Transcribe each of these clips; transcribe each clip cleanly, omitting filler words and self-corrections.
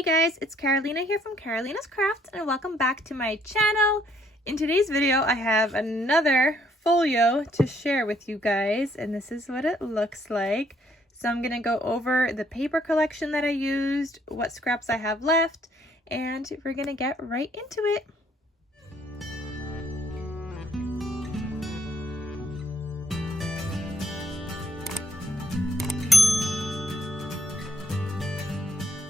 Hey guys, it's Carolina here from KarolinasKrafts and welcome back to my channel. In today's video, I have another folio to share with you guys, and this is what it looks like. So I'm going to go over the paper collection that I used, what scraps I have left, and we're going to get right into it.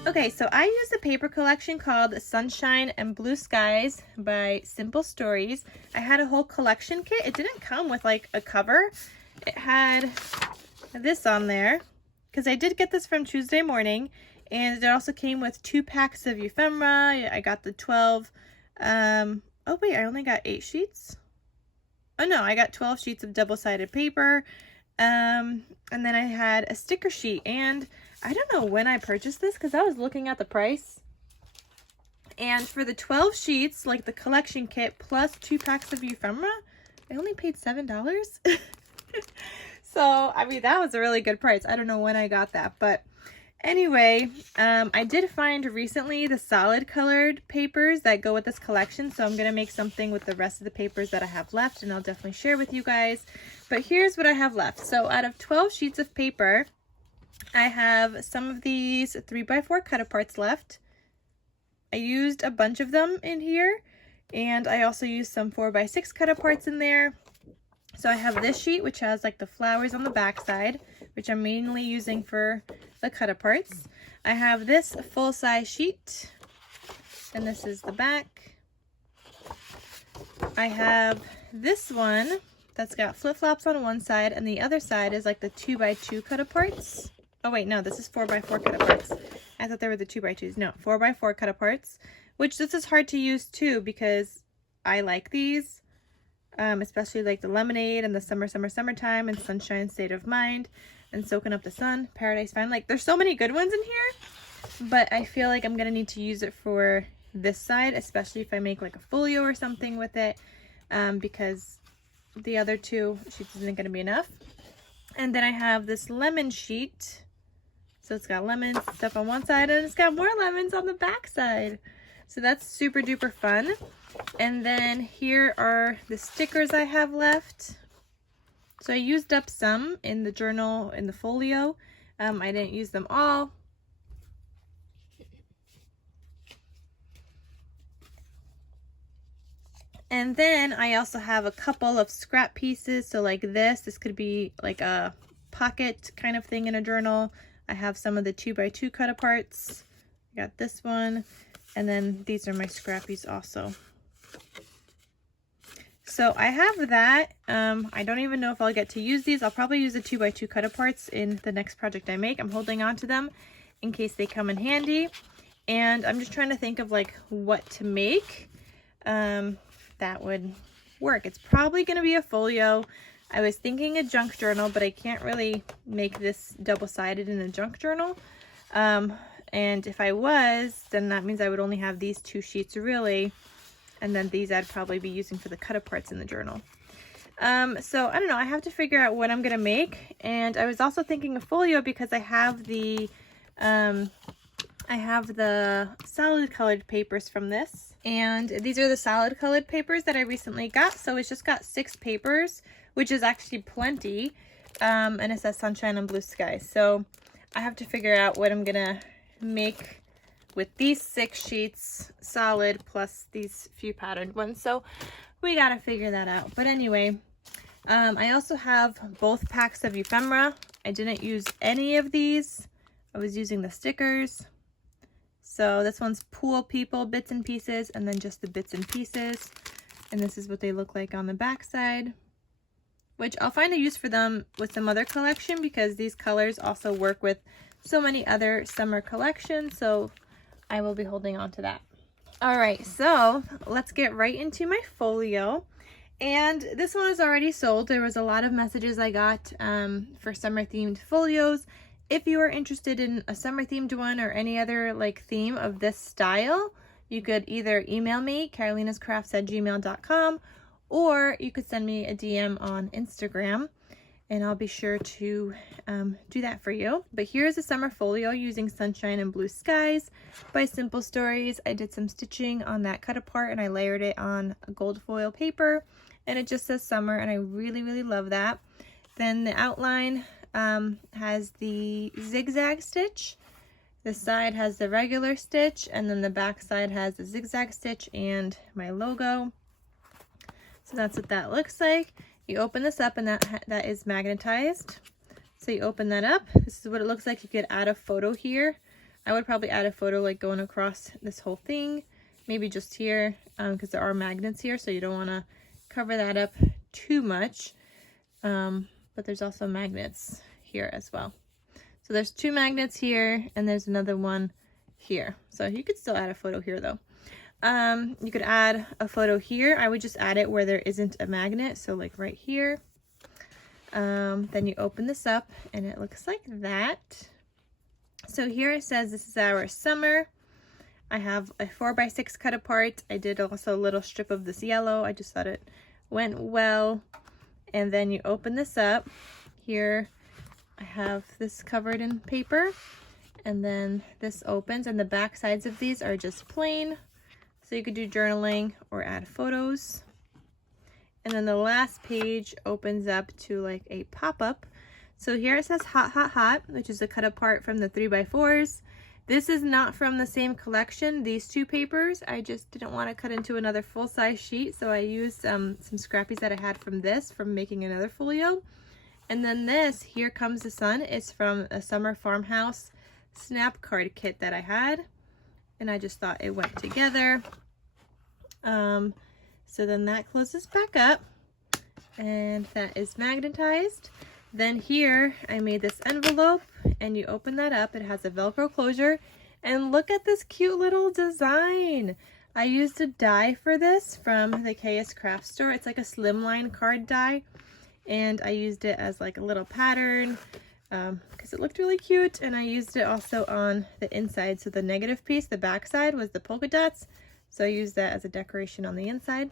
Okay, so I used a paper collection called Sunshine and Blue Skies by Simple Stories. I had a whole collection kit. It didn't come with like a cover. It had this on there because I did get this from Tuesday Morning, and it also came with 2 packs of ephemera. I got the 12. Oh wait, I only got 8 sheets. Oh no, I got 12 sheets of double-sided paper. And then I had a sticker sheet, and I don't know when I purchased this because I was looking at the price. And for the 12 sheets, like the collection kit plus 2 packs of ephemera, I only paid $7. So, I mean, that was a really good price. I don't know when I got that, but anyway, I did find recently the solid colored papers that go with this collection, so I'm going to make something with the rest of the papers that I have left, and I'll definitely share with you guys. But here's what I have left. So out of 12 sheets of paper, I have some of these 3x4 cut-aparts left. I used a bunch of them in here, and I also used some 4x6 cut-aparts in there. So I have this sheet, which has like the flowers on the back side, which I'm mainly using for the cut-aparts. I have this full-size sheet, and this is the back. I have this one that's got flip-flops on one side, and the other side is like the 2x2 cut-aparts. Oh wait, no, this is 4x4 cut-aparts. I thought they were the 2x2s. No, 4x4 cut-aparts, which this is hard to use too because I like these, especially like the lemonade and the summertime and sunshine state of mind and soaking up the sun, paradise fine. Like there's so many good ones in here, but I feel like I'm gonna need to use it for this side, especially if I make like a folio or something with it, because the other 2 sheets isn't gonna be enough. And then I have this lemon sheet. So it's got lemon stuff on one side, and it's got more lemons on the back side. So that's super duper fun. And then here are the stickers I have left. So I used up some in the journal, in the folio. I didn't use them all. And then I also have a couple of scrap pieces. So like this could be like a pocket kind of thing in a journal. I have some of the 2x2 cut-aparts. I got this one. And then these are my scrappies also. So I have that. I don't even know if I'll get to use these. I'll probably use the 2x2 cut-aparts in the next project I make. I'm holding on to them in case they come in handy. And I'm just trying to think of like what to make that would work. It's probably going to be a folio. I was thinking a junk journal, but I can't really make this double-sided in a junk journal. And if I was, then that means I would only have these 2 sheets really. And then these I'd probably be using for the cut-aparts in the journal. So I don't know, I have to figure out what I'm gonna make. And I was also thinking of folio because I have the solid colored papers from this. And these are the solid colored papers that I recently got. So it's just got 6 papers, which is actually plenty. And it says Sunshine and Blue Skies. So I have to figure out what I'm gonna make with these 6 sheets solid plus these few patterned ones. So we gotta figure that out. But anyway, I also have both packs of ephemera. I didn't use any of these. I was using the stickers. So this one's Pool People bits and pieces, and then just the bits and pieces. And this is what they look like on the back side, which I'll find a use for them with some other collection because these colors also work with so many other summer collections. So I will be holding on to that. All right, so let's get right into my folio. And this one is already sold. There was a lot of messages I got for summer themed folios. If you are interested in a summer themed one or any other like theme of this style, you could either email me, KarolinasKrafts@gmail.com, or you could send me a DM on Instagram. and I'll be sure to do that for you. But here's a summer folio using Sunshine and Blue Skies by Simple Stories. I did some stitching on that cut apart and I layered it on a gold foil paper, and it just says summer, and I really, really love that. Then the outline has the zigzag stitch. The side has the regular stitch, and then the back side has the zigzag stitch and my logo. So that's what that looks like. You open this up, and that is magnetized. So you open that up. This is what it looks like. You could add a photo here. I would probably add a photo like going across this whole thing, maybe just here, because there are magnets here, so you don't want to cover that up too much. But there's also magnets here as well. So there's 2 magnets here, and there's another one here. So you could still add a photo here though. You could add a photo here. I would just add it where there isn't a magnet, so like right here. Then you open this up, and it looks like that. So here it says this is our summer. I have a 4x6 cut apart. I did also a little strip of this yellow. I just thought it went well. And then you open this up. Here I have this covered in paper, and then this opens, and the back sides of these are just plain. So you could do journaling or add photos. And then the last page opens up to like a pop-up. So here it says hot, hot, hot, which is a cut apart from the 3x4s. This is not from the same collection, these 2 papers. I just didn't want to cut into another full-size sheet, so I used some scrappies that I had from making another folio. And then this, Here Comes the Sun, is from a summer farmhouse snap card kit that I had. And I just thought it went together. So then that closes back up, and that is magnetized. Then here I made this envelope, and you open that up. It has a Velcro closure, and look at this cute little design. I used a die for this from the KarolinasKrafts store. It's like a slimline card die, and I used it as like a little pattern because it looked really cute. And I used it also on the inside. So the negative piece, the back side, was the polka dots. So I used that as a decoration on the inside.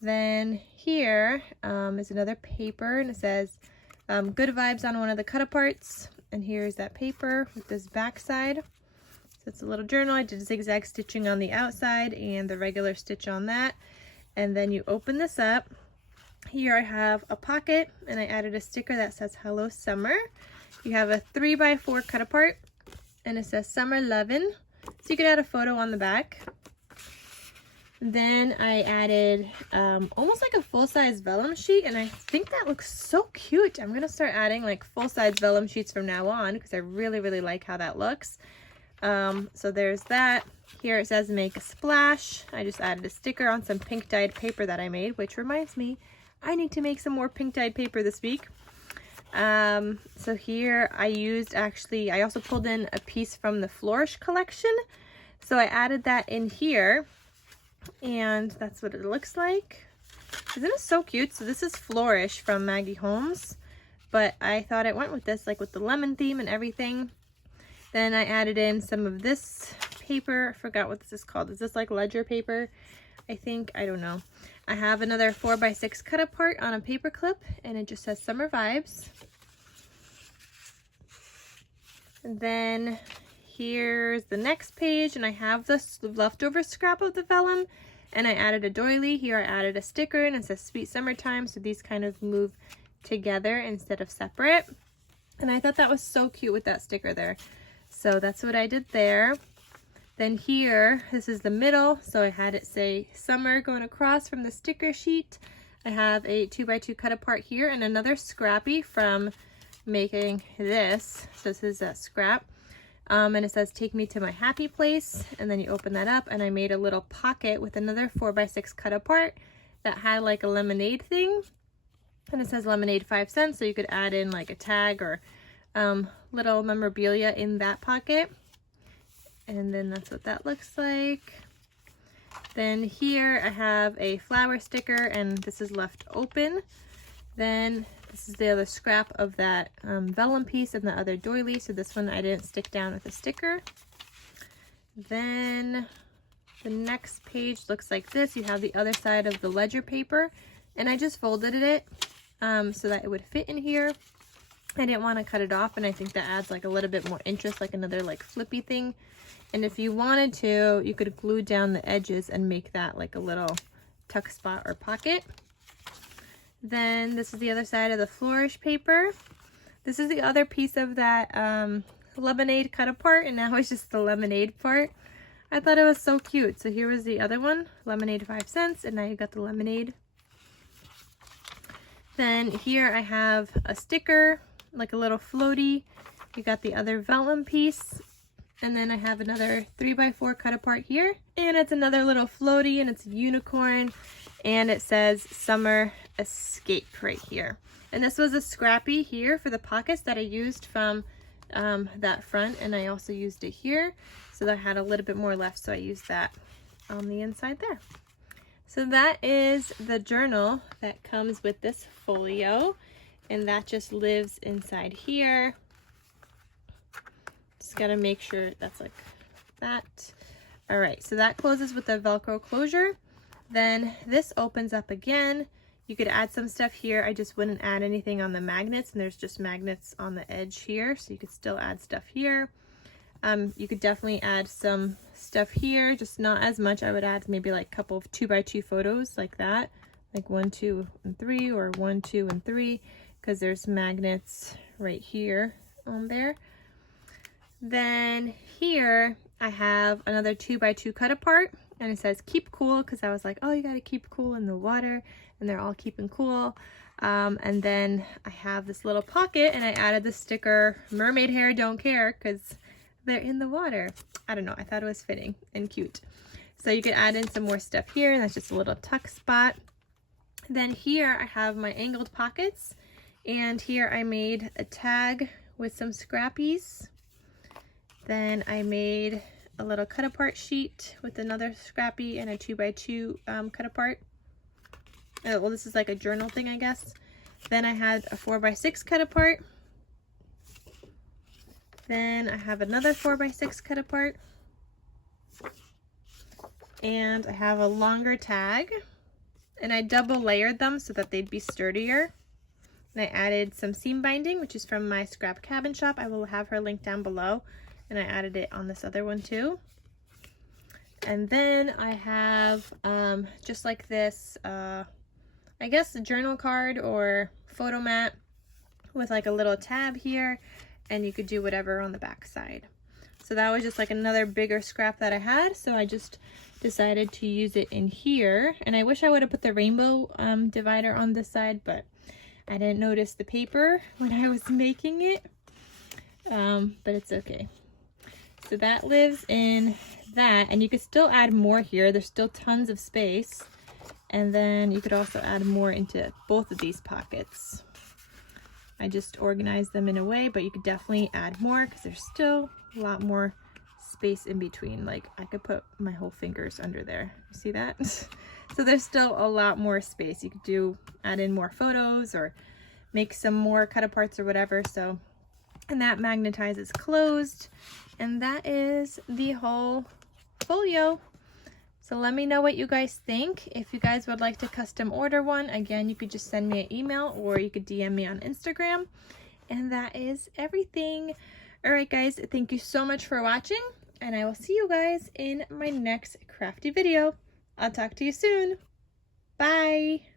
Then here is another paper, and it says good vibes on one of the cut aparts. And here's that paper with this back side. So it's a little journal. I did zigzag stitching on the outside and the regular stitch on that. And then you open this up. Here I have a pocket, and I added a sticker that says hello summer. You have a 3x4 cut apart, and it says summer lovin'. So you could add a photo on the back. Then I added almost like a full-size vellum sheet, and I think that looks so cute. I'm gonna start adding like full-size vellum sheets from now on because I really, really like how that looks. So there's that. Here it says make a splash. I just added a sticker on some pink dyed paper that I made, which reminds me I need to make some more pink dyed paper this week. So here I also pulled in a piece from the Flourish collection. So I added that in here, and that's what it looks like. Isn't it so cute? So this is Flourish from Maggie Holmes, but I thought it went with this, like with the lemon theme and everything. Then I added in some of this paper. I forgot what this is called. Is this like ledger paper? I think, I don't know. I have another 4x6 cut apart on a paper clip, and it just says summer vibes. And then here's the next page, and I have this leftover scrap of the vellum, and I added a doily. Here I added a sticker, and it says sweet summertime, so these kind of move together instead of separate. And I thought that was so cute with that sticker there. So that's what I did there. Then here, this is the middle, so I had it say summer going across from the sticker sheet. I have a 2x2 cut apart here, and another scrappy from making this. So this is a scrap. And it says take me to my happy place, and then you open that up, and I made a little pocket with another 4x6 cut apart that had like a lemonade thing, and it says lemonade 5 cents, so you could add in like a tag or little memorabilia in that pocket. And then that's what that looks like. Then here I have a flower sticker, and this is left open. Then this is the other scrap of that vellum piece and the other doily. So this one I didn't stick down with a sticker. Then the next page looks like this. You have the other side of the ledger paper, and I just folded it so that it would fit in here. I didn't want to cut it off, and I think that adds like a little bit more interest, like another like flippy thing. And if you wanted to, you could glue down the edges and make that like a little tuck spot or pocket. Then this is the other side of the flourish paper. This is the other piece of that lemonade cut apart, and now it's just the lemonade part. I thought it was so cute. So here was the other one, lemonade 5 cents, and now you got the lemonade. Then here I have a sticker, like a little floaty. You got the other vellum piece, and then I have another 3x4 cut apart here, and it's another little floaty, and it's a unicorn, and it says Summer Escape right here. And this was a scrappy here for the pockets that I used from that front, and I also used it here, so I had a little bit more left, so I used that on the inside there. So that is the journal that comes with this folio, and that just lives inside here. Just gotta make sure that's like that. All right, so that closes with the Velcro closure. Then this opens up again. You could add some stuff here. I just wouldn't add anything on the magnets, and there's just magnets on the edge here, so you could still add stuff here. You could definitely add some stuff here, just not as much. I would add maybe like a couple of 2x2 photos like that, like 1, 2, and 3, or 1, 2, and 3, because there's magnets right here on there. Then here I have another 2x2 cut apart, and it says keep cool, because I was like, oh, you gotta keep cool in the water, and they're all keeping cool. And then I have this little pocket, and I added the sticker mermaid hair don't care, because they're in the water. I don't know, I thought it was fitting and cute. So you could add in some more stuff here, and that's just a little tuck spot. Then here I have my angled pockets, and here I made a tag with some scrappies. Then I made a little cut apart sheet with another scrappy and a 2x2 cut apart. Well, this is like a journal thing, I guess. Then I had a 4x6 cut apart. Then I have another 4x6 cut apart. And I have a longer tag. And I double layered them so that they'd be sturdier. And I added some seam binding, which is from my scrap cabin shop. I will have her link down below. And I added it on this other one too. And then I have just like this, I guess a journal card or photo mat with like a little tab here, and you could do whatever on the back side. So that was just like another bigger scrap that I had, so I just decided to use it in here. And I wish I would have put the rainbow divider on this side, but I didn't notice the paper when I was making it, but it's okay. So that lives in that, and you could still add more here. There's still tons of space. And then you could also add more into both of these pockets. I just organized them in a way, but you could definitely add more because there's still a lot more space in between. Like I could put my whole fingers under there. You see that? So there's still a lot more space. You could add in more photos or make some more cut aparts or whatever. So, and that magnetizes closed. And that is the whole folio. So let me know what you guys think. If you guys would like to custom order one, again, you could just send me an email or you could DM me on Instagram. And that is everything. All right, guys, thank you so much for watching, and I will see you guys in my next crafty video. I'll talk to you soon. Bye.